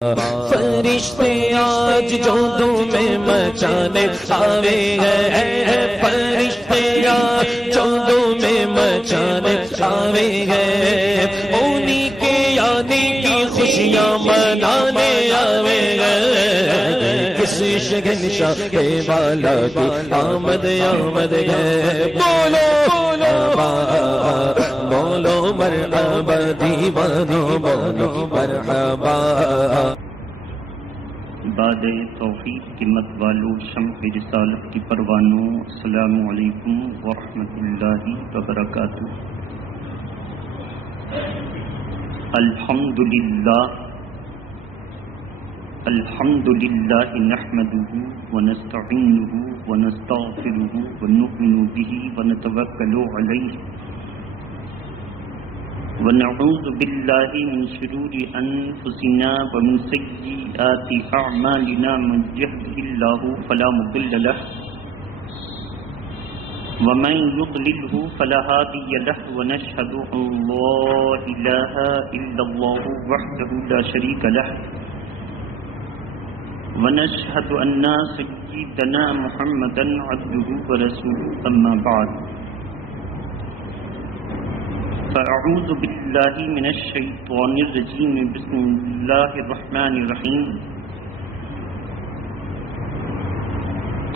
فرشتے آج جودوں میں مچانے آوے گئے، فرشتے آج جودوں میں مچانے آوے گئے، انہی کے آنے کی خوشیاں منانے آوے گئے، کس شہنشاہ والا کی آمد آمد ہے، بولو بولو مرحبا دیوانو بولو مرحبا۔ بعد توفیق قیمت والو شمع رسالت کی پروانوں، السلام علیکم ورحمۃ اللہ وبرکاتہ۔ الحمد للہ نحمده ونستعینه ونستغفره ونؤمن به ونتوکل علیہ ونعوذ باللہ من شرور انفسنا ومن سیئات اعمالنا، من یهده اللہ فلا مضل له ومن يضلله فلا هادي له، ونشهد ان لا اله الا الله وحده لا شريك له، ونشهد ان سيدنا محمدا عبده ورسوله، اما بعد فأعوذ بالله من الشيطان الرجيم، بسم الله الرحمن الرحيم۔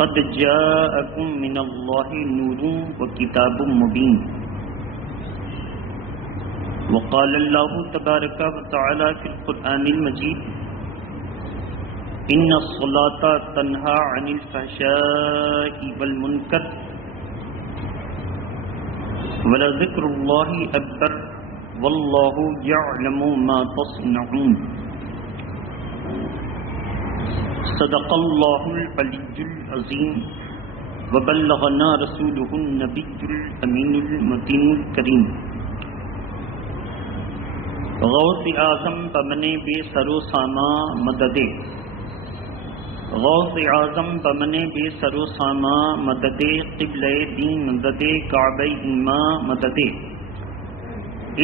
قد جاءكم من الله نور وكتاب مبين، وقال الله تبارك وتعالى في القرآن المجيد، إن الصلاة تنهى عن الفحشاء والمنكر وَلَذِكْرُ اللَّهِ أَكْبَرُ وَاللَّهُ يَعْلَمُ مَا تَصْنَعُونَ۔ صدق الله العلي العظيم، وبلغنا رسوله النبي الأمين المتين الكريم۔ غوث اعظم بمنے بے سر و ساما مددے، غوث اعظم بمنے بے سر و ساما مددے، قبلہ دین مددے، کعبہ ایمان مددے،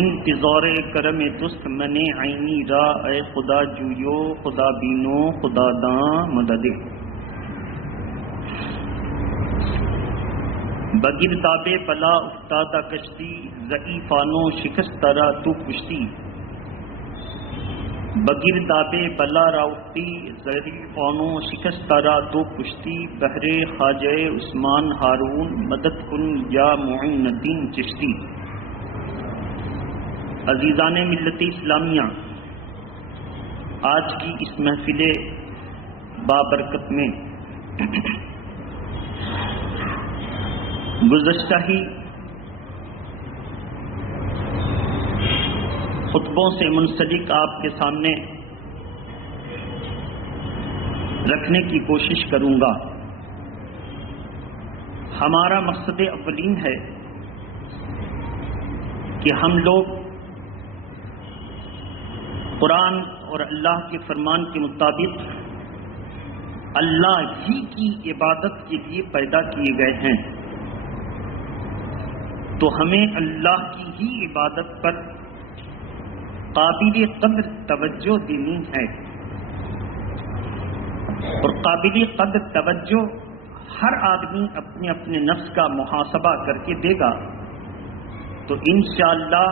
انتظار کرم دست منے عینی را، اے خدا جویو خدا بینو خدا داں مددے۔ بگرداب بلا افتادہ کشتی، ضعیفانو شکست را تو کشتی، بگرداب بلا راؤتی ضعیفانو شکست را تو کشتی، بحر خواجہ عثمان ہارون مدد کن یا معین الدین چشتی۔ عزیزان ملت اسلامیہ، آج کی اس محفل بابرکت میں گزشتہ ہی خطبوں سے منسلک آپ کے سامنے رکھنے کی کوشش کروں گا۔ ہمارا مقصد اولین ہے کہ ہم لوگ قرآن اور اللہ کے فرمان کے مطابق اللہ ہی کی عبادت کے لیے پیدا کیے گئے ہیں، تو ہمیں اللہ کی ہی عبادت پر قابل قدر توجہ دینی ہے، اور قابل قدر توجہ ہر آدمی اپنے اپنے نفس کا محاسبہ کر کے دے گا تو انشاءاللہ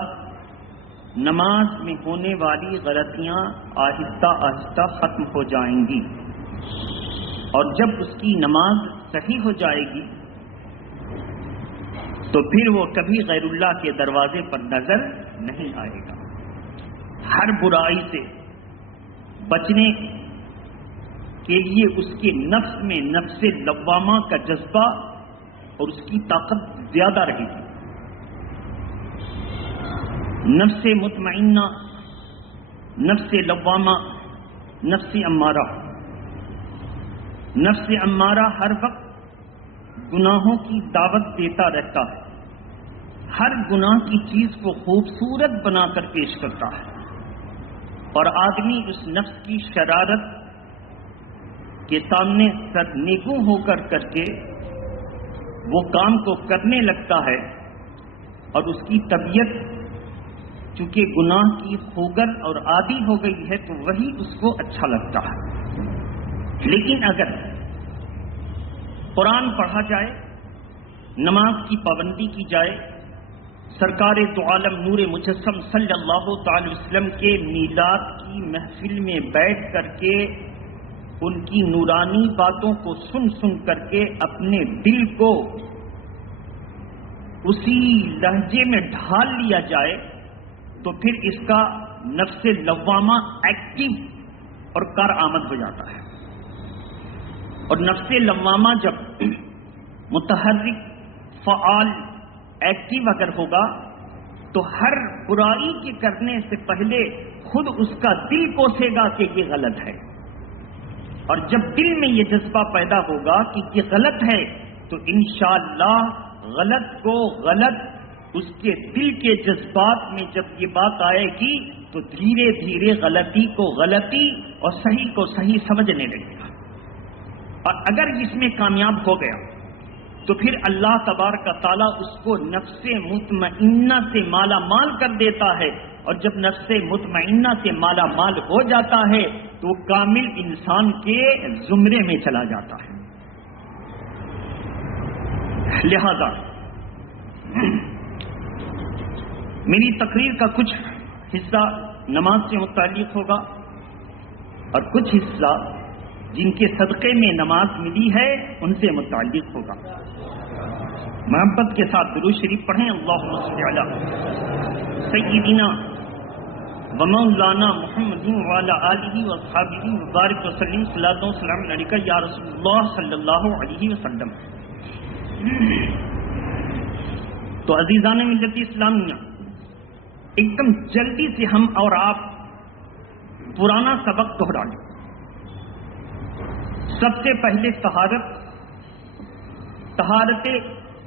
نماز میں ہونے والی غلطیاں آہستہ آہستہ ختم ہو جائیں گی، اور جب اس کی نماز صحیح ہو جائے گی تو پھر وہ کبھی غیر اللہ کے دروازے پر نظر نہیں آئے گا۔ ہر برائی سے بچنے کے لیے اس کے نفس میں نفس لوامہ کا جذبہ اور اس کی طاقت زیادہ رہے گی۔ نفس مطمئنہ، نفس لوامہ، نفس امارہ، نفس امارہ ہر وقت گناہوں کی دعوت دیتا رہتا ہے، ہر گناہ کی چیز کو خوبصورت بنا کر پیش کرتا ہے، اور آدمی اس نفس کی شرارت کے سامنے سرنگو ہو کر کے وہ کام کو کرنے لگتا ہے، اور اس کی طبیعت چونکہ گناہ کی خوگر اور عادی ہو گئی ہے تو وہی اس کو اچھا لگتا ہے. لیکن اگر قرآن پڑھا جائے، نماز کی پابندی کی جائے، سرکار دو عالم نور مجسم صلی اللہ تعالی وسلم کے میلاد کی محفل میں بیٹھ کر کے ان کی نورانی باتوں کو سن سن کر کے اپنے دل کو اسی لہجے میں ڈھال لیا جائے تو پھر اس کا نفس لوامہ ایکٹیو اور کارآمد ہو جاتا ہے. اور نفس لوامہ جب متحرک، فعال، ایکٹیو اگر ہوگا تو ہر برائی کے کرنے سے پہلے خود اس کا دل کوسے گا کہ یہ غلط ہے. اور جب دل میں یہ جذبہ پیدا ہوگا کہ یہ غلط ہے تو انشاءاللہ غلط کو غلط اس کے دل کے جذبات میں جب یہ بات آئے گی تو دھیرے دھیرے غلطی کو غلطی اور صحیح کو صحیح سمجھنے لگے گا. اور اگر اس میں کامیاب ہو گیا تو پھر اللہ تبارک تعالیٰ اس کو نفس مطمئنہ سے مالا مال کر دیتا ہے. اور جب نفس مطمئنہ سے مالا مال ہو جاتا ہے تو کامل انسان کے زمرے میں چلا جاتا ہے. لہذا میری تقریر کا کچھ حصہ نماز سے متعلق ہوگا اور کچھ حصہ جن کے صدقے میں نماز ملی ہے ان سے متعلق ہوگا. محبت کے ساتھ درود شریف پڑھیں. اللہم صل علی سیدنا و مولانا محمد وعلی آلہ واصحابہ وبارک وسلم. صلاۃ و سلام علیک یا رسول اللہ صلی اللہ علیہ وسلم. تو عزیزان ملت اسلامیہ، ایک دم جلدی سے ہم اور آپ پرانا سبق دہرا لیں. سب سے پہلے طہارت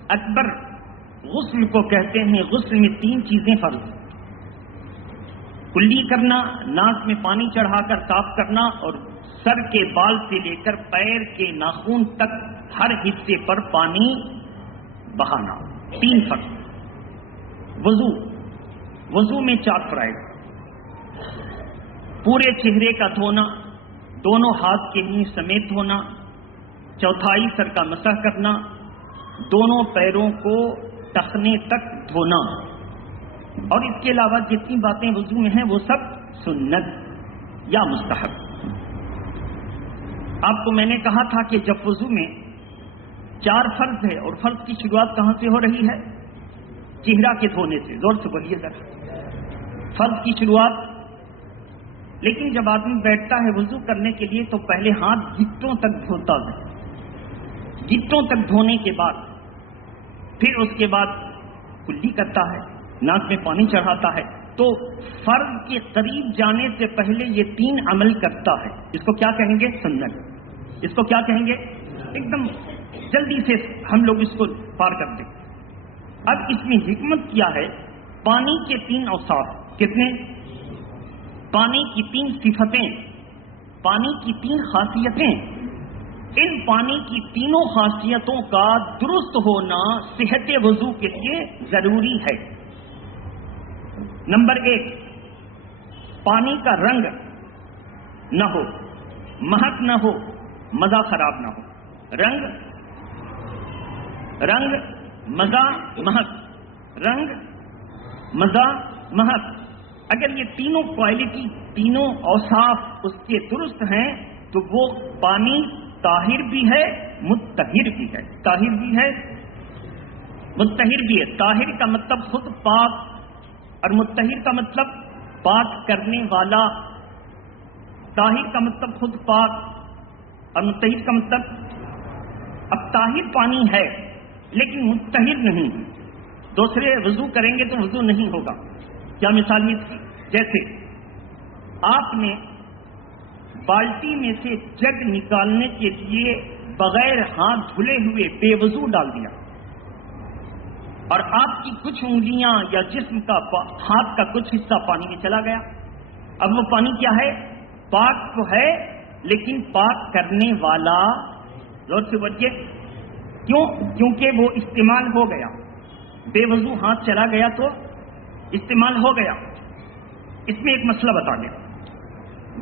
اکبر غسل کو کہتے ہیں. غسل میں 3 چیزیں فرض ہیں: کلی کرنا، ناک میں پانی چڑھا کر صاف کرنا، اور سر کے بال سے لے کر پیر کے ناخن تک ہر حصے پر پانی بہانا. 3 فرض. وضو میں 4 فرائض: پورے چہرے کا دھونا، دونوں ہاتھ کے منہ سمیت دھونا، چوتھائی سر کا مسح کرنا، دونوں پیروں کو ٹخنے تک دھونا. اور اس کے علاوہ جتنی باتیں وضو میں ہیں وہ سب سنت یا مستحب. آپ کو میں نے کہا تھا کہ جب وضو میں 4 فرض ہے اور فرض کی شروعات کہاں سے ہو رہی ہے؟ چہرہ کے دھونے سے. زور سے بولیے ذرا. فرض کی شروعات. لیکن جب آدمی بیٹھتا ہے وضو کرنے کے لیے تو پہلے ہاتھ گھٹوں تک دھوتا ہے. گھٹوں تک دھونے کے بعد پھر اس کے بعد کلی کرتا ہے، ناک میں پانی چڑھاتا ہے. تو فرض کے قریب جانے سے پہلے یہ 3 عمل کرتا ہے. اس کو کیا کہیں گے؟ سنت. اس کو کیا کہیں گے؟ ایک دم جلدی سے ہم لوگ اس کو پار کر دیں. اب اس میں حکمت کیا ہے؟ پانی کے 3 اوصاف. کتنے؟ پانی کی 3 صفتیں، پانی کی 3 خاصیتیں. ان پانی کی تینوں خاصیتوں کا درست ہونا صحت وضو کے لیے ضروری ہے. نمبر 1، پانی کا رنگ نہ ہو، مہک نہ ہو، مزہ خراب نہ ہو. رنگ، مزہ، مہک. رنگ، مزہ، مہک. اگر یہ تینوں کوالٹی، تینوں اوصاف اس کے درست ہیں تو وہ پانی طاہر بھی ہے، مطہر بھی ہے. طاہر بھی ہے، مطہر بھی ہے. طاہر کا مطلب خود پاک اور مطہر کا مطلب پاک کرنے والا. طاہر کا مطلب خود پاک اور مطہر کا مطلب. اب طاہر پانی ہے لیکن مطہر نہیں. دوسرے وضو کریں گے تو وضو نہیں ہوگا. کیا مثال میں اس کی؟ جیسے آپ نے بالٹی میں سے جگ نکالنے کے لیے بغیر ہاتھ دھلے ہوئے بے وضو ڈال دیا اور آپ کی کچھ انگلیاں یا جسم کا ہاتھ کا کچھ حصہ پانی میں چلا گیا. اب وہ پانی کیا ہے؟ پاک تو ہے لیکن پاک کرنے والا. زور سے بولیے. کیوں؟ کیونکہ وہ استعمال ہو گیا. بے وضو ہاتھ چلا گیا تو استعمال ہو گیا. اس میں ایک مسئلہ بتا دیں.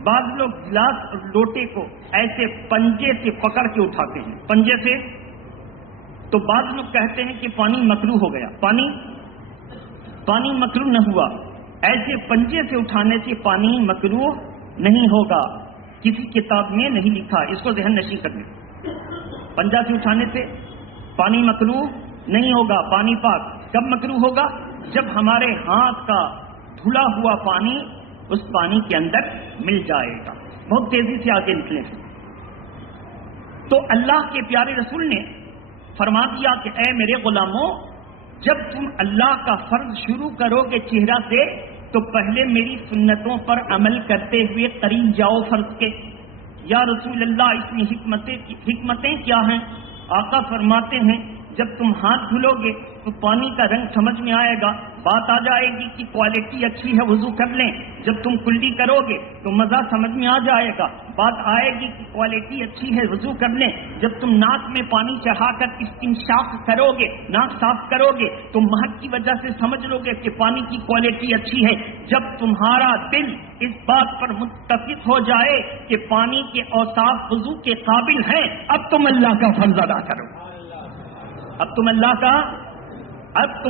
بعض لوگ گلاس اور لوٹے کو ایسے پنجے سے پکڑ کے اٹھاتے ہیں، پنجے سے، تو بعض لوگ کہتے ہیں کہ پانی مکروہ ہو گیا. پانی مکروہ نہ ہوا. ایسے پنجے سے اٹھانے سے پانی مکروہ نہیں ہوگا، کسی کتاب میں نہیں لکھا. اس کو ذہن نشین کر لیں. پنجا سے اٹھانے سے پانی مکروہ نہیں ہوگا، پانی پاک. کب مکروہ ہوگا؟ جب ہمارے ہاتھ کا دھلا ہوا پانی اس پانی کے اندر مل جائے گا. بہت تیزی سے آگے نکلیں. تو اللہ کے پیارے رسول نے فرما دیا کہ اے میرے غلاموں، جب تم اللہ کا فرض شروع کرو گے چہرہ سے تو پہلے میری سنتوں پر عمل کرتے ہوئے قریب جاؤ فرض کے. یا رسول اللہ اس میں حکمتیں کیا ہیں؟ آقا فرماتے ہیں جب تم ہاتھ دھلو گے تو پانی کا رنگ سمجھ میں آئے گا، بات آ جائے گی کہ کوالٹی اچھی ہے وضو کر لیں. جب تم کلی کرو گے تو مزہ سمجھ میں آ جائے گا، بات آئے گی کہ کوالٹی اچھی ہے وضو کر لیں. جب تم ناک میں پانی چڑھا کر استنشاق کرو گے، ناک صاف کرو گے تو مہک کی وجہ سے سمجھ لو گے کہ پانی کی کوالٹی اچھی ہے. جب تمہارا دل اس بات پر متفق ہو جائے کہ پانی کے اوصاف وضو کے قابل ہیں، اب تم اللہ کا فرض ادا کرو. اب تم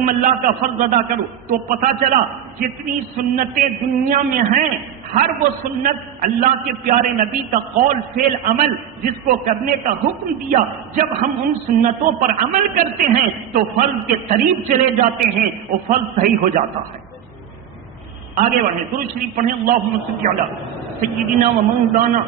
اللہ کا فرض ادا کرو. تو پتہ چلا جتنی سنتیں دنیا میں ہیں ہر وہ سنت اللہ کے پیارے نبی کا قول فعل عمل جس کو کرنے کا حکم دیا، جب ہم ان سنتوں پر عمل کرتے ہیں تو فرض کے قریب چلے جاتے ہیں، وہ فرض صحیح ہو جاتا ہے. آگے بڑھیں، درود شریف پڑھیں. اللہم صلی علی سیدنا و مولانا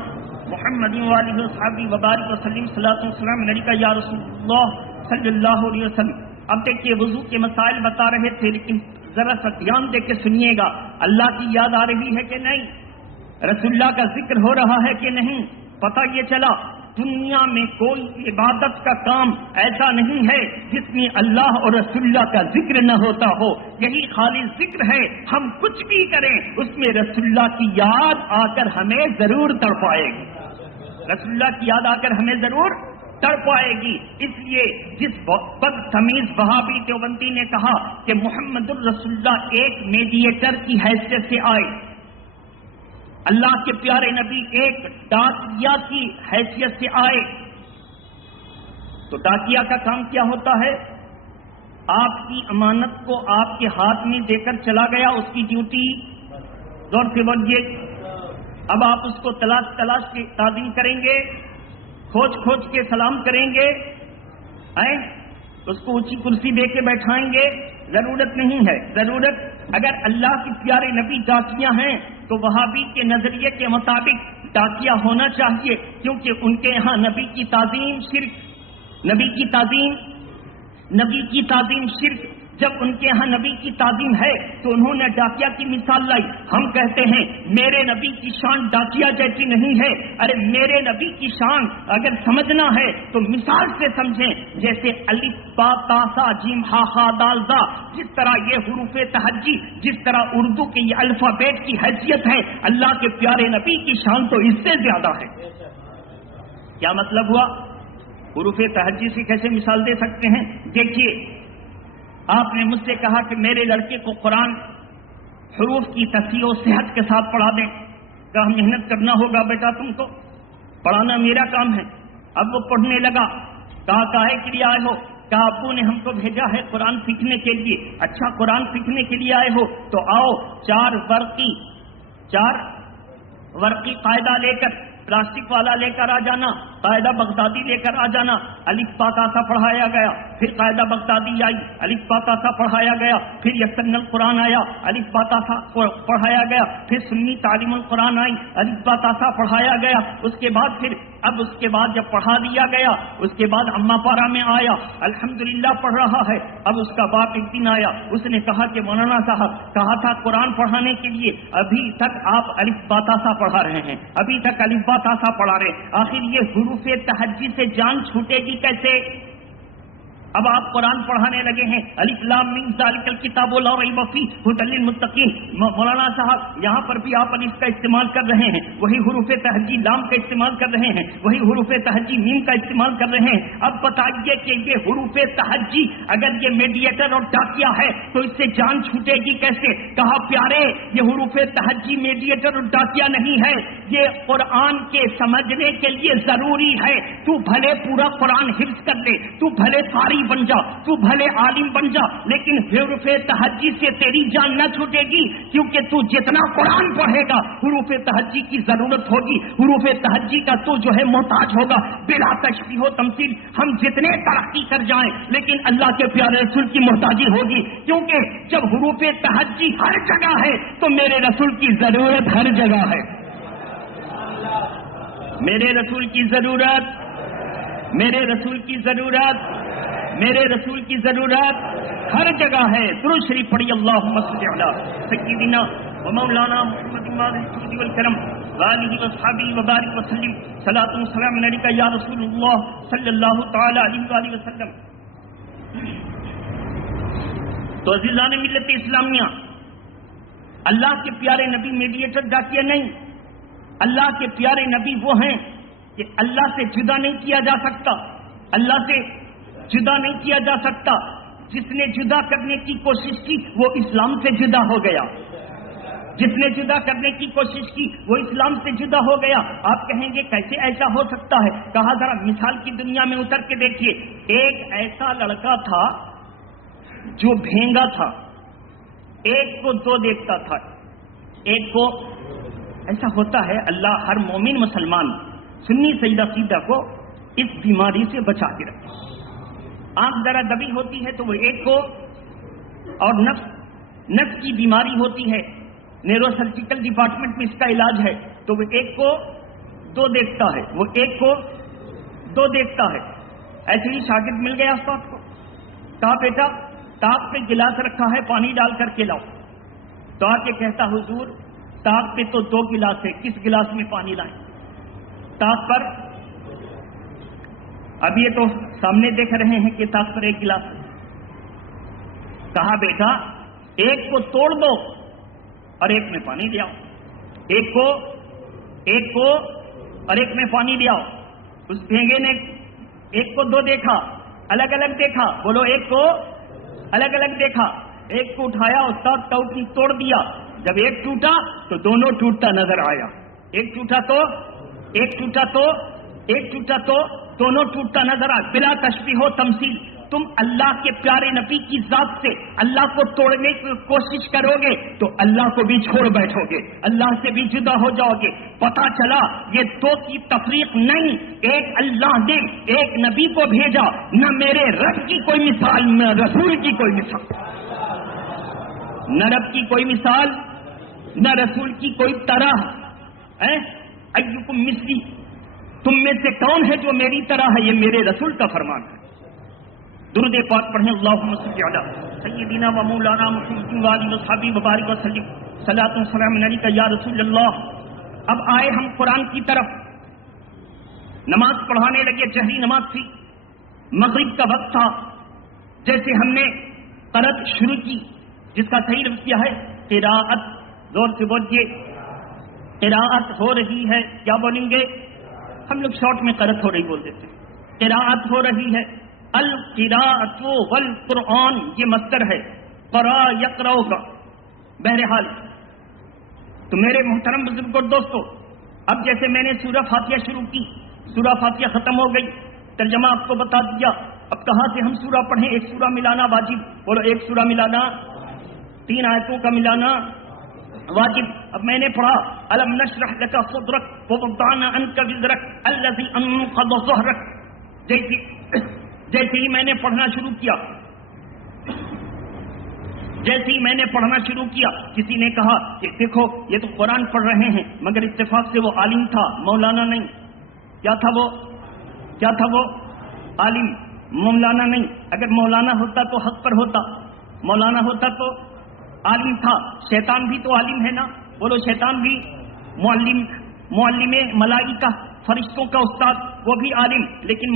محمد وآلہ وصحبہ وبارک وسلم. صلاۃ و سلام علیکہ یا رسول اللہ صلی اللہ علیہ وسلم. اب دیکھیے وضو کے مسائل بتا رہے تھے، لیکن ذرا سا دھیان دے کے سنیے گا. اللہ کی یاد آ رہی ہے کہ نہیں؟ رسول اللہ کا ذکر ہو رہا ہے کہ نہیں؟ پتہ یہ چلا دنیا میں کوئی عبادت کا کام ایسا نہیں ہے جس میں اللہ اور رسول اللہ کا ذکر نہ ہوتا ہو. یہی خالی ذکر ہے. ہم کچھ بھی کریں اس میں رسول اللہ کی یاد آ کر ہمیں ضرور تڑپائے گی. رسول اللہ کی یاد آ کر ہمیں ضرور تڑپائے گی. اس لیے جس بدتمیز وہابی دیوبندی نے کہا کہ محمد الرسول اللہ ایک میڈییٹر کی حیثیت سے آئے، اللہ کے پیارے نبی ایک ڈاکیا کی حیثیت سے آئے، تو ڈاکیا کا کام کیا ہوتا ہے؟ آپ کی امانت کو آپ کے ہاتھ میں دے کر چلا گیا، اس کی ڈیوٹی زور سے بولیے. اب آپ اس کو تلاش کے تعظیم کریں گے، کھوج کے سلام کریں گے، اس کو اونچی کرسی دے کے بیٹھائیں گے؟ ضرورت نہیں ہے. ضرورت اگر اللہ کے پیارے نبی ڈاکیا ہیں تو وہابی کے نظریے کے مطابق ڈاکیا ہونا چاہیے، کیونکہ ان کے یہاں نبی کی تعظیم شرک، نبی کی تعظیم شرک. جب ان کے یہاں نبی کی تعظیم ہے تو انہوں نے ڈاکیا کی مثال لائی. ہم کہتے ہیں میرے نبی کی شان ڈاکیا جیسی نہیں ہے. ارے میرے نبی کی شان اگر سمجھنا ہے تو مثال سے سمجھیں. جیسے الف با تا سا جیم ہا خا دال زا، جس طرح یہ حروف تہجی، جس طرح اردو کے یہ الفابیٹ کی حیثیت ہے، اللہ کے پیارے نبی کی شان تو اس سے زیادہ ہے. کیا مطلب ہوا؟ حروف تہجی سے کیسے مثال دے سکتے ہیں؟ دیکھیے، آپ نے مجھ سے کہا کہ میرے لڑکے کو قرآن حروف کی تصحیح و صحت کے ساتھ پڑھا دیں. کہا محنت کرنا ہوگا بیٹا، تم کو پڑھانا میرا کام ہے. اب وہ پڑھنے لگا. کہا کاہے کے لیے آئے ہو؟ کہا ابو نے ہم کو بھیجا ہے قرآن سیکھنے کے لیے. اچھا قرآن سیکھنے کے لیے آئے ہو تو آؤ، چار ورقی قاعدہ لے کر، پلاسٹک والا لے کر آ جانا، قاعدہ بغدادی لے کر آ جانا. الف با تا سا پڑھایا گیا، پھر قاعدہ بغدادی آئی، الف با تا سا پڑھایا گیا، پھر یسن القرآن آیا، الف با تا سا پڑھایا گیا، پھر سنی تعلیم القرآن آئی، الف با تا سا پڑھایا گیا. اس کے بعد جب پڑھا دیا گیا، اس کے بعد اما پارا میں آیا، الحمدللہ پڑھ رہا ہے. اب اس کا باپ ایک دن آیا، اس نے کہا کہ مولانا صاحب کہا تھا قرآن پڑھانے کے لیے، ابھی تک آپ الف با تا سا پڑھا رہے ہیں، ابھی تک الف با تا سا پڑھا رہے ہیں. آخر یہ حروف تہجی سے جان چھوٹے گی کیسے؟ اب آپ قرآن پڑھانے لگے ہیں، الف لام میم ذالک الکتاب لا ریب فیہ ھدی للمتقین۔ مولانا صاحب یہاں پر بھی آپ الف کا استعمال کر رہے ہیں، وہی حروف تہجی لام کا استعمال کر رہے ہیں، وہی حروف تہجی میم کا استعمال کر رہے ہیں۔ اب بتائیے کہ یہ حروف تہجی اگر یہ میڈیٹر اور ڈاکیا ہے تو اس سے جان چھوٹے گی کیسے؟ کہا پیارے یہ حروف تہجی میڈیٹر اور ڈاکیا نہیں ہے، یہ قرآن کے سمجھنے کے لیے ضروری ہے۔ تو بھلے پورا قرآن حفظ کر لے، تو بھلے قاری بن جا، تو بھلے عالم بن جا، لیکن حروف تہجی سے تیری جان نہ چھوٹے گی، کیونکہ تو جتنا قرآن پڑھے گا حروف تہجی کی ضرورت ہوگی، حروف تہجی کا تو جو ہے محتاج ہوگا۔ بلا تشبیہ و تمثیل ہم جتنے ترقی کر جائیں لیکن اللہ کے پیارے رسول کی محتاجی ہوگی، کیونکہ جب حروف تہجی ہر جگہ ہے تو میرے رسول کی ضرورت ہر جگہ ہے۔ میرے رسول کی ضرورت، میرے رسول کی ضرورت، میرے رسول کی ضرورت ہر جگہ ہے۔ درود شریف پڑھی، اللہم صل علی سیدنا و مولانا محمد الجود والکرم وآلہ وصحبہ وبارک وسلم، صلاۃ و سلام علیک یا رسول اللہ صلی اللہ تعالی علیہ وآلہ وسلم۔ تو عزیزان ملت اسلامیہ، اللہ کے پیارے نبی میڈیٹر ڈاکیہ نہیں، اللہ کے پیارے نبی وہ ہیں کہ اللہ سے جدا نہیں کیا جا سکتا، اللہ سے جدا نہیں کیا جا سکتا۔ جس نے جدا کرنے کی کوشش کی وہ اسلام سے جدا ہو گیا، جس نے جدا کرنے کی کوشش کی وہ اسلام سے جدا ہو گیا۔ آپ کہیں گے کیسے ایسا ہو سکتا ہے؟ کہا ذرا مثال کی دنیا میں اتر کے دیکھیے۔ ایک ایسا لڑکا تھا جو بھینگا تھا، ایک کو دو دیکھتا تھا، ایک کو ایسا ہوتا ہے۔ اللہ ہر مومن مسلمان سنی سیدہ سیدہ کو اس بیماری سے بچا کے رکھے۔ آنکھ ذرا دبی ہوتی ہے تو وہ ایک کو، اور نفس کی بیماری ہوتی ہے، نیورو سرجیکل ڈپارٹمنٹ میں اس کا علاج ہے، تو وہ ایک کو دو دیکھتا ہے، وہ ایک کو دو دیکھتا ہے۔ ایسے ہی شاگرد مل گیا استاد کو، کہا بیٹا تاپ پہ گلاس رکھا ہے، پانی ڈال کر کے لاؤ۔ تو آ کے کہتا حضور تاپ پہ تو دو گلاس ہے، کس گلاس میں پانی لائیں؟ تاپ پر اب یہ تو سامنے دیکھ رہے ہیں کہ تاپ پر ایک گلاس ہے۔ کہا بیٹا ایک کو توڑ دو اور ایک میں پانی لے آؤ، ایک کو اور ایک میں پانی لے آؤ۔ اس بھینگے نے ایک کو دو دیکھا، الگ الگ دیکھا، بولو ایک کو الگ الگ دیکھا، ایک کو اٹھایا استاد ٹوٹی توڑ دیا۔ جب ایک ٹوٹا تو دونوں ٹوٹتا نظر آیا، ایک ٹوٹا تو دونوں ٹوٹتا نظر آیا۔ بلا تشبیہ و تمثیل تم اللہ کے پیارے نبی کی ذات سے اللہ کو توڑنے کی کوشش کرو گے تو اللہ کو بھی چھوڑ بیٹھو گے، اللہ سے بھی جدا ہو جاؤ گے۔ پتا چلا یہ دو کی تفریق نہیں، ایک اللہ نے ایک نبی کو بھیجا، نہ میرے رب کی کوئی مثال، نہ رسول کی کوئی مثال، نہ رب کی کوئی مثال، نہ رسول کی کوئی طرح۔ ایکم مثلی، تم میں سے کون ہے جو میری طرح ہے؟ یہ میرے رسول کا فرمان ہے۔ درود پاک پڑھیں، اللہم صل علی سیدنا و مولانا محمد و آلہ وصحبہ وبارک وسلم، صلاۃ و سلام علیک یا رسول اللہ۔ اب آئے ہم قرآن کی طرف، نماز پڑھانے لگے، جہری نماز تھی، مغرب کا وقت تھا۔ جیسے ہم نے قرأت شروع کی، جس کا صحیح لفظ کیا ہے قراءت، زور سے بولیے، قراءت ہو رہی ہے، کیا بولیں گے؟ ہم لوگ شارٹ میں قرأت ہو رہی بول دیتے ہیں، قراءت ہو رہی ہے۔ القراءۃ والقرآن یہ مصدر ہے، قرأ یقرأ کا۔ بہرحال تو میرے محترم بزرگوں دوستو، اب جیسے میں نے سورہ فاتحہ شروع کی، سورہ فاتحہ ختم ہو گئی، ترجمہ آپ کو بتا دیا۔ اب کہاں سے ہم سورہ پڑھیں؟ ایک سورہ ملانا واجب، بولو ایک سورہ ملانا، 3 آیتوں کا ملانا واجب۔ اب میں نے پڑھا الم نشرح لک صدرک ووضعنا عنک وزرک الذی انقض ظہرک۔ جیسے ہی میں نے پڑھنا شروع کیا، کسی نے کہا کہ دیکھو یہ تو قرآن پڑھ رہے ہیں، مگر اتفاق سے وہ عالم تھا، مولانا نہیں۔ کیا تھا وہ عالم، مولانا نہیں۔ اگر مولانا ہوتا تو حق پر ہوتا، مولانا ہوتا تو عالم تھا۔ شیطان بھی تو عالم ہے نا، بولو شیطان بھی معلم ملائکہ، فرشتوں کا استاد، وہ بھی عالم، لیکن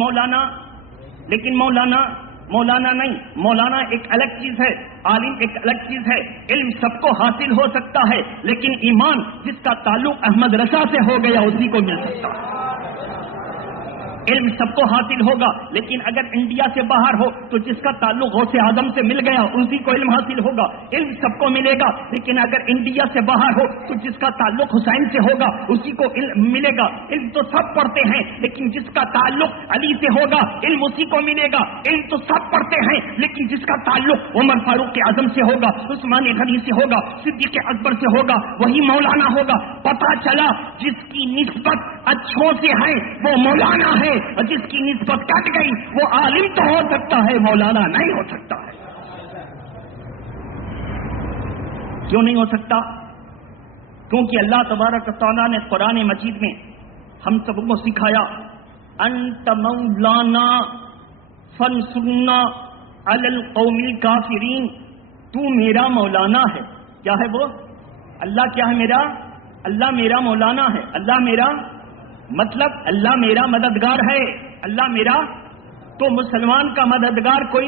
مولانا مولانا نہیں. مولانا ایک الگ چیز ہے، عالم ایک الگ چیز ہے. علم سب کو حاصل ہو سکتا ہے، لیکن ایمان جس کا تعلق احمد رضا سے ہو گیا اسی کو مل سکتا ہے. علم سب کو حاصل ہوگا، لیکن اگر انڈیا سے باہر ہو تو جس کا تعلق غوث اعظم سے مل گیا اسی کو علم حاصل ہوگا. علم سب کو ملے گا، لیکن اگر انڈیا سے باہر ہو تو جس کا تعلق حسین سے ہوگا اسی کو علم ملے گا. علم تو سب پڑھتے ہیں، لیکن جس کا تعلق علی سے ہوگا علم اسی کو ملے گا. علم تو سب پڑھتے ہیں، لیکن جس کا تعلق عمر فاروق اعظم سے ہوگا، عثمان غنی سے ہوگا، صدیق اکبر سے ہوگا، وہی مولانا ہوگا. پتہ چلا جس کی نسبت اچھوں سے ہے وہ مولانا ہے، اور جس کی نسبت کٹ گئی وہ عالم تو ہو سکتا ہے، مولانا نہیں ہو سکتا ہے. کیوں نہیں ہو سکتا؟ کیونکہ اللہ تبارک و تعالیٰ نے قرآن مجید میں ہم سب کو سکھایا انت مولانا فانصرنا علی القوم الکافرین. تو میرا مولانا ہے. کیا ہے وہ؟ اللہ کیا ہے میرا؟ اللہ میرا مولانا ہے. اللہ میرا مطلب اللہ میرا مددگار ہے. اللہ میرا تو مسلمان کا مددگار کوئی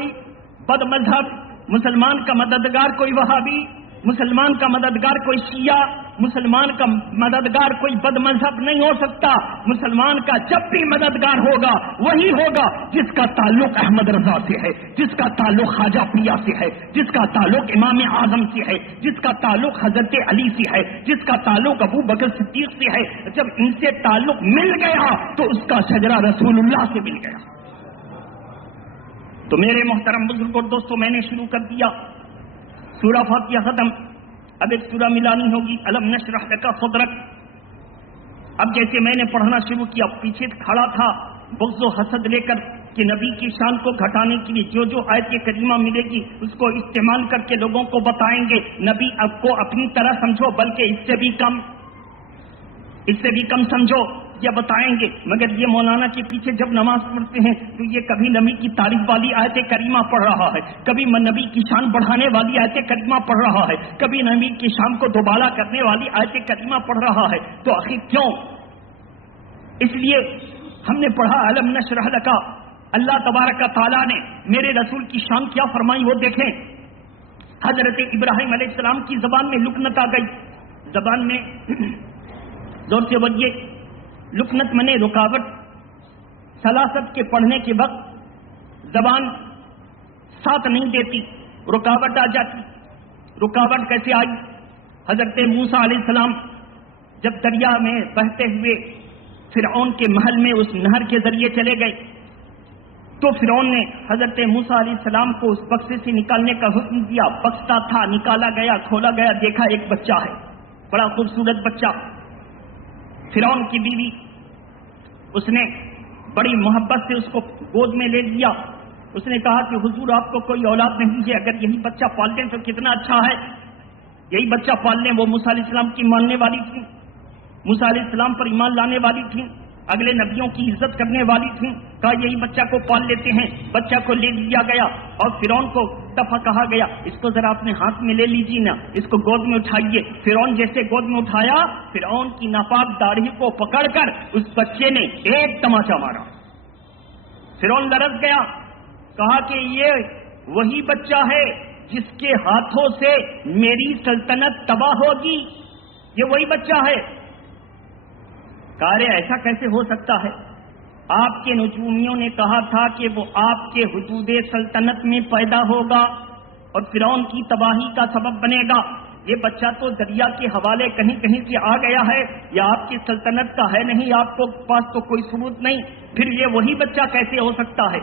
بد مذہب، مسلمان کا مددگار کوئی وہابی، مسلمان کا مددگار کوئی شیعہ، مسلمان کا مددگار کوئی بد مذہب نہیں ہو سکتا. مسلمان کا جب بھی مددگار ہوگا وہی ہوگا جس کا تعلق احمد رضا سے ہے، جس کا تعلق خواجہ پیا سے ہے، جس کا تعلق امام اعظم سے ہے، جس کا تعلق حضرت علی سے ہے، جس کا تعلق ابو بکر صدیق سے ہے. جب ان سے تعلق مل گیا تو اس کا شجرہ رسول اللہ سے مل گیا. تو میرے محترم بزرگوں اور دوستوں، میں نے شروع کر دیا سورہ فاتحہ ختم. اب ایک سورہ ملانی ہوگی، الم نشرح لک صدرک. اب جیسے میں نے پڑھنا شروع کیا، پیچھے کھڑا تھا بغض و حسد لے کر کہ نبی کی شان کو گھٹانے کے لیے جو آیت کریمہ ملے گی اس کو استعمال کر کے لوگوں کو بتائیں گے نبی اب کو اپنی طرح سمجھو، بلکہ اس سے بھی کم سمجھو، یا بتائیں گے. مگر یہ مولانا کے پیچھے جب نماز پڑھتے ہیں تو یہ کبھی نبی کی تعریف والی آیت کریمہ پڑھ رہا ہے، کبھی نبی کی شان بڑھانے والی آیت کریمہ پڑھ رہا ہے، کبھی نبی کی شان کو دوبالا کرنے والی آیت کریمہ پڑھ رہا ہے. تو آخر کیوں؟ اس لیے ہم نے پڑھا الم نشرح لک. اللہ تبارک تعالیٰ نے میرے رسول کی شان کیا فرمائی وہ دیکھیں. حضرت ابراہیم علیہ السلام کی زبان میں لکنت آ گئی. زبان میں زور سے بولیے. لکنت منے رکاوٹ. سلاست کے پڑھنے کے وقت زبان ساتھ نہیں دیتی، رکاوٹ آ جاتی. رکاوٹ کیسے آئی؟ حضرت موسیٰ علیہ السلام جب دریا میں بہتے ہوئے فرعون کے محل میں اس نہر کے ذریعے چلے گئے تو فرعون نے حضرت موسیٰ علیہ السلام کو اس بکسے سے نکالنے کا حکم دیا. بکسا تھا، نکالا گیا، کھولا گیا، دیکھا ایک بچہ ہے، بڑا خوبصورت بچہ. فرعون کی بیوی اس نے بڑی محبت سے اس کو گود میں لے لیا. اس نے کہا کہ حضور آپ کو کوئی اولاد نہیں ہے، اگر یہی بچہ پال لیں تو کتنا اچھا ہے، یہی بچہ پال لیں. وہ موسیٰ علیہ السلام کی ماننے والی تھی، موسیٰ علیہ السلام پر ایمان لانے والی تھی، اگلے نبیوں کی عزت کرنے والی تھی. کہا یہی بچہ کو پال لیتے ہیں. بچہ کو لے لیا گیا اور فرعون کو دفعہ کہا گیا اس کو ذرا اپنے ہاتھ میں لے لیجیے نا، اس کو گود میں اٹھائیے. فرعون جیسے گود میں اٹھایا، فرعون کی ناپاک داڑھی کو پکڑ کر اس بچے نے ایک تماچا مارا. فرعون لرز گیا، کہا کہ یہ وہی بچہ ہے جس کے ہاتھوں سے میری سلطنت تباہ ہوگی، یہ وہی بچہ ہے. کہا رے ایسا کیسے ہو سکتا ہے؟ آپ کے نجومیوں نے کہا تھا کہ وہ آپ کے حدود سلطنت میں پیدا ہوگا اور فرعون کی تباہی کا سبب بنے گا. یہ بچہ تو دریا کے حوالے کہیں کہیں سے آ گیا ہے، یا آپ کی سلطنت کا ہے نہیں، آپ کو پاس تو کوئی ثبوت نہیں، پھر یہ وہی بچہ کیسے ہو سکتا ہے؟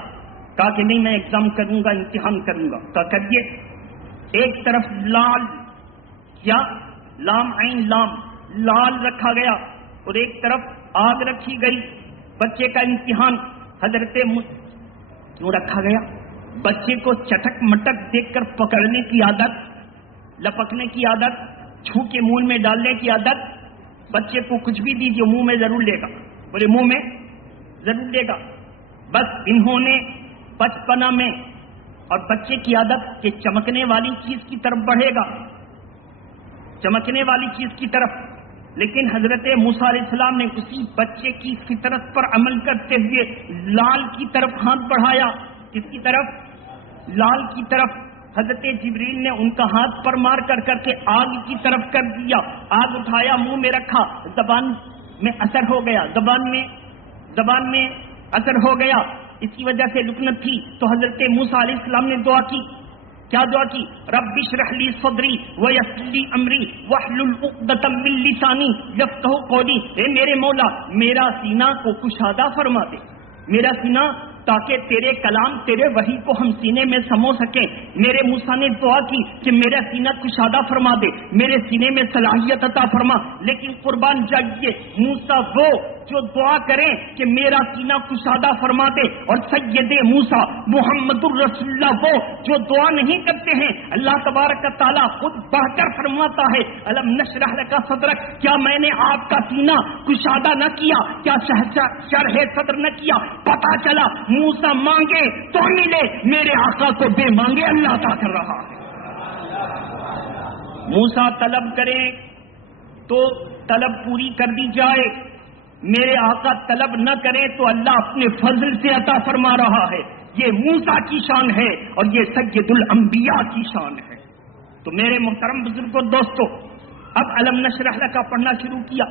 کہا کہ نہیں، میں ایگزام کروں گا، امتحان کروں گا. کہا کریے. ایک طرف لال کیا لام عین لام لال رکھا گیا اور ایک طرف آگ رکھی گئی. بچے کا امتحان حضرت کیوں رکھا گیا؟ بچے کو چٹک مٹک دیکھ کر پکڑنے کی عادت، لپکنے کی عادت، چھو کے منہ میں ڈالنے کی عادت. بچے کو کچھ بھی دیجیے منہ میں ضرور لے گا، بولے منہ میں ضرور لے گا. بس انہوں نے بچپنا میں اور بچے کی عادت کہ چمکنے والی چیز کی طرف بڑھے گا، چمکنے والی چیز کی طرف. لیکن حضرت موسیٰ علیہ السلام نے اسی بچے کی فطرت پر عمل کرتے ہوئے لال کی طرف ہاتھ بڑھایا. کس کی طرف؟ لال کی طرف حضرت جبریل نے ان کا ہاتھ پر مار کر کے آگ کی طرف کر دیا. آگ اٹھایا منہ میں رکھا, زبان میں اثر ہو گیا, زبان میں اثر ہو گیا, اس کی وجہ سے لکنت تھی. تو حضرت موسیٰ علیہ السلام نے دعا کی. کیا دعا کی؟ رب اشرح لی صدری ویسر لی امری واحلل عقدۃ من لسانی یفقہوا قولی. اے میرے مولا, میرا سینہ کو کشادہ فرما دے, میرا سینہ, تاکہ تیرے کلام, تیرے وحی کو ہم سینے میں سمو سکیں. میرے موسیٰ نے دعا کی کہ میرا سینہ کشادہ فرما دے, میرے سینے میں صلاحیت عطا فرما. لیکن قربان جائیے, موسیٰ وہ جو دعا کریں کہ میرا سینہ کشادہ فرما دے, اور سید موسیٰ محمد الرسول اللہ وہ جو دعا نہیں کرتے ہیں. اللہ تبارک تعالیٰ خود بڑھ کر فرماتا ہے, الم نشرح لک صدرک, کیا میں نے آپ کا سینہ کشادہ نہ کیا, کیا شرح صدر نہ کیا. پتا چلا موسیٰ مانگے تو ملے, میرے آقا کو بے مانگے اللہ عطا کر رہا ہے. موسیٰ طلب کرے تو طلب پوری کر دی جائے, میرے آقا طلب نہ کرے تو اللہ اپنے فضل سے عطا فرما رہا ہے. یہ موسیٰ کی شان ہے اور یہ سید الانبیاء کی شان ہے. تو میرے محترم بزرگوں, دوستو, اب الم نشرح لک پڑھنا شروع کیا.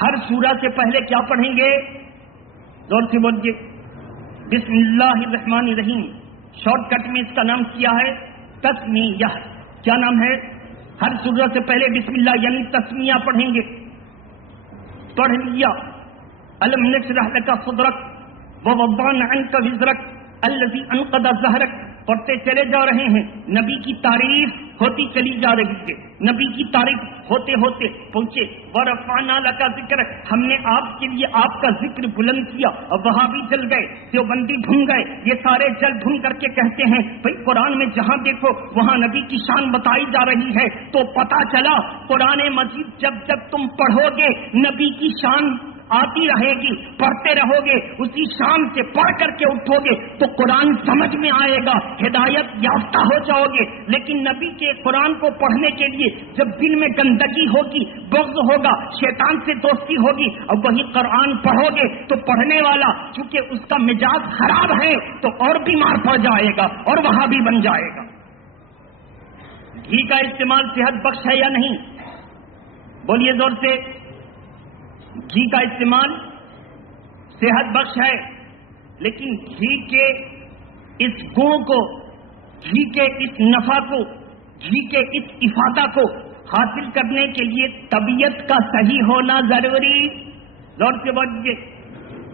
ہر سورہ سے پہلے کیا پڑھیں گے؟ زور سے بولیے, بسم اللہ الرحمن الرحیم. شارٹ کٹ میں اس کا نام کیا ہے تسمیہ. کیا نام ہے؟ ہر سورہ سے پہلے بسم اللہ یعنی تسمیہ پڑھیں گے. پڑھ لیا الم نشرح لک صدرک ووضعنا عنک وزرک الذی انقض ظہرک. پڑھتے چلے جا رہے ہیں, نبی کی تعریف ہوتی چلی جا رہی ہے. نبی کی تعریف ہوتے ہوتے پہنچے ورفعنا لک ذکرک, ہم نے آپ کے لیے آپ کا ذکر بلند کیا. اب وہابی جل گئے, دیوبندی ڈھونگ گئے, یہ سارے جل ڈھونگ کر کے کہتے ہیں بھائی قرآن میں جہاں دیکھو وہاں نبی کی شان بتائی جا رہی ہے. تو پتا چلا قرآن مجید جب جب تم پڑھو گے نبی کی شان آتی رہے گی, پڑھتے رہو گے, اسی شان سے پڑھ کر کے اٹھو گے تو قرآن سمجھ میں آئے گا, ہدایت یافتہ ہو جاؤ گے. لیکن نبی کے قرآن کو پڑھنے کے لیے جب دل میں گندگی ہوگی, بغض ہوگا, شیطان سے دوستی ہوگی, اور وہی قرآن پڑھو گے تو پڑھنے والا چونکہ اس کا مزاج خراب ہے تو اور بیمار پڑ جائے گا اور وہاں بھی بن جائے گا. گھی کا استعمال صحت بخش ہے یا نہیں؟ بولیے زور سے. گھی کا استعمال صحت بخش ہے, لیکن گھی کے اس گن کو, گھی کے اس نفع کو, گھی کے اس افادہ کو حاصل کرنے کے لیے طبیعت کا صحیح ہونا ضروری. زور سے بولیے.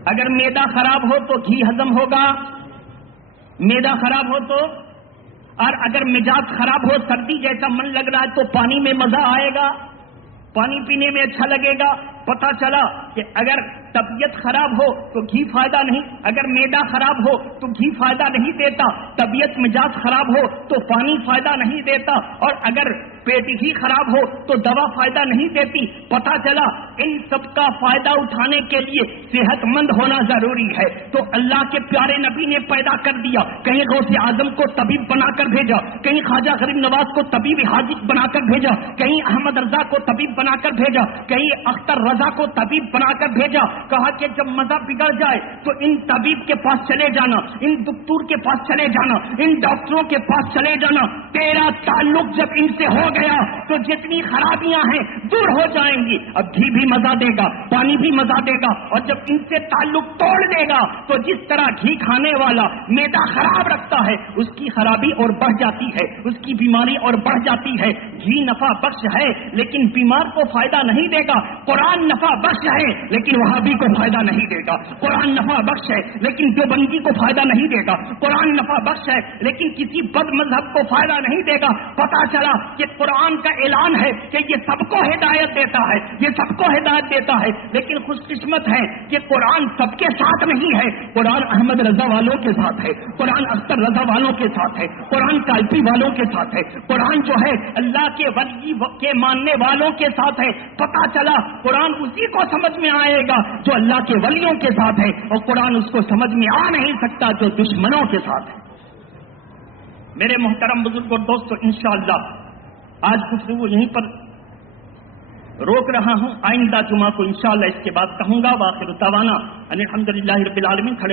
اگر معدہ خراب ہو تو گھی ہضم ہوگا, معدہ خراب ہو تو, اور اگر مزاج خراب ہو, سردی جیسا من لگ رہا ہے تو پانی میں مزہ آئے گا, پانی پینے میں اچھا لگے گا. پتا چلا کہ اگر طبیعت خراب ہو تو گھی فائدہ نہیں, اگر معدہ خراب ہو تو گھی فائدہ نہیں دیتا, طبیعت مزاج خراب ہو تو پانی فائدہ نہیں دیتا, اور اگر پیٹ ہی خراب ہو تو دوا فائدہ نہیں دیتی. پتا چلا ان سب کا فائدہ اٹھانے کے لیے صحت مند ہونا ضروری ہے. تو اللہ کے پیارے نبی نے پیدا کر دیا, کہیں غوث اعظم کو طبیب بنا کر بھیجا, کہیں خواجہ غریب نواز کو طبیب حاجت بنا کر بھیجا, کہیں احمد رضا کو طبیب بنا کر بھیجا, کہیں اختر رضا کو طبیب بنا کر بھیجا. کہا کہ جب مزہ بگڑ جائے تو ان طبیب کے پاس چلے جانا, ان دکتور کے پاس چلے جانا, ان ڈاکٹروں کے پاس چلے جانا. تیرا تعلق جب ان سے ہو گیا تو جتنی خرابیاں ہیں دور ہو جائیں گی. اب گھی بھی مزہ دے گا, پانی بھی مزہ دے گا, اور جب ان سے تعلق توڑ دے گا تو جس طرح گھی کھانے والا معدہ خراب رکھتا ہے اس کی خرابی اور بڑھ جاتی ہے, اس کی بیماری اور بڑھ جاتی ہے. گھی نفع بخش ہے لیکن بیمار کو فائدہ نہیں دے گا. قرآن نفع بخش ہے لیکن وہابی کو فائدہ نہیں دے گا. قرآن نفع بخش ہے لیکن دیوبندی کو فائدہ نہیں دے گا. قرآن نفع بخش ہے لیکن کسی بد مذہب کو فائدہ نہیں دے گا. پتا چلا کہ قرآن کا اعلان ہے کہ یہ سب کو ہدایت دیتا ہے, یہ سب کو ہدایت دیتا ہے, لیکن خوش قسمت ہے کہ قرآن سب کے ساتھ نہیں ہے. قرآن احمد رضا والوں کے ساتھ ہے, قرآن اختر رضا والوں کے ساتھ ہے, قرآن کالپی والوں کے ساتھ ہے, قرآن جو ہے اللہ کے ولی کے ماننے والوں کے ساتھ ہے. پتا چلا قرآن اسی کو سمجھ میں آئے گا جو اللہ کے ولیوں کے ساتھ ہے, اور قرآن اس کو سمجھ میں آ نہیں سکتا جو دشمنوں کے ساتھ ہے. میرے محترم بزرگ اور دوستو, انشاءاللہ آج گفتگو یہیں پر روک رہا ہوں. آئندہ جمعہ کو انشاءاللہ اس کے بعد کہوں گا. وآخر دعوانا ان الحمدللہ رب العالمین. کھڑے